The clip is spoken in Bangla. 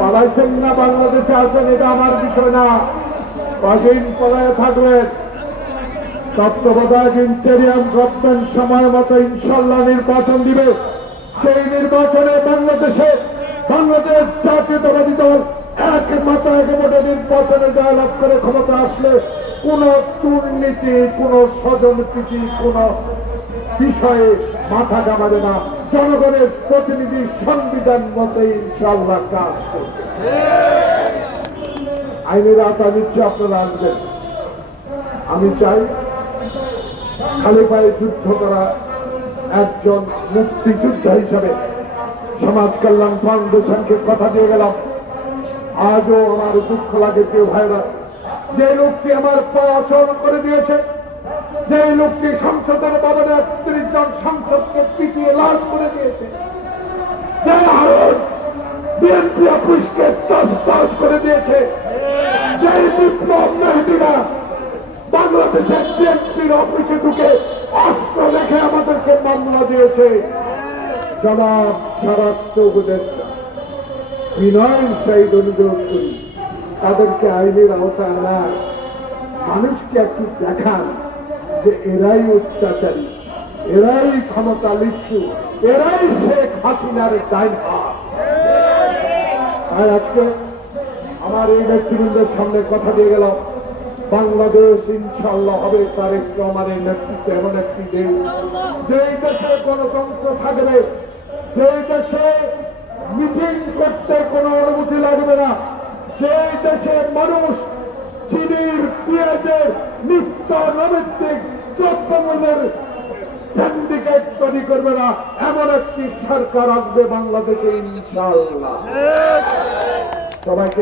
পালাইছেন না, বাংলাদেশে এটা আমার বিষয় না। কদিন তত্ত্বাবধায়ক ইন্টেরিয়াম গভর্নমেন্ট সময় মতো ইনশাল্লাহ নির্বাচন দিবে। সেই নির্বাচনে বাংলাদেশে বাংলাদেশ জাতীয়তাবাদী দল এক মাত্র এক ভোটে নির্বাচনে করে ক্ষমতা আসলে কোন দুর্নীতি, কোন স্বজনপ্রীতি, কোন বিষয়ে মাথা কামাবে না। জনগণের প্রতিনিধি সংবিধান মতো ইনশাল্লাহ কাজ করবে। আইনের আওতা নিচ্ছে আপনারা আসবেন। আমি চাই খালি পায়ে যুদ্ধ করা একজন মুক্তিযোদ্ধা হিসাবে সমাজ কল্যাণ ফাউন্ডেশনকে কথা দিয়ে গেলাম। আজও আমার দুঃখ লাগে কেউ ভাইরা, যে লোকটি আমার পা অচল করে দিয়েছে লোকটি সংসদের বাবারে একত্রিশ জন সংসদকে পিটিয়ে লাশ করে দিয়েছে। বিএনপি অফিসকে করে দিয়েছে। যে বিপ্লব মেহদিরা। বাংলাদেশের বিএনপির অফিসে ঢুকে অস্ত্র রেখে আমাদেরকে মামলা দিয়েছে। জনাব স্বরাষ্ট্র উপদেষ্টা বিনয়ের সাইড করি তাদেরকে আইনের আওতায় আনা মানুষকে একটু দেখান। যে এরাই অত্যাচারী, এরাই ক্ষমতা লিচ্ছু এরাই শেখ হাসিনার হাত আর আজকে আমার এই নেতৃবৃন্দের সামনে কথা দিয়ে গেলাম, বাংলাদেশ ইনশাল্লাহ হবে তারেক রহমানের নেতৃত্বে এমন একটি দেশ, যেই দেশে গণতন্ত্র থাকবে, যেই দেশে মিটিং করতে কোনো অনুমতি লাগবে না, যেই দেশে মানুষ চিনির পেঁয়াজের নিত্য নৈমিত্তিক সিন্ডিকেট তৈরি করবে না এমন একটি সরকার আসবে বাংলাদেশে ইনশাল্লাহ সবাইকে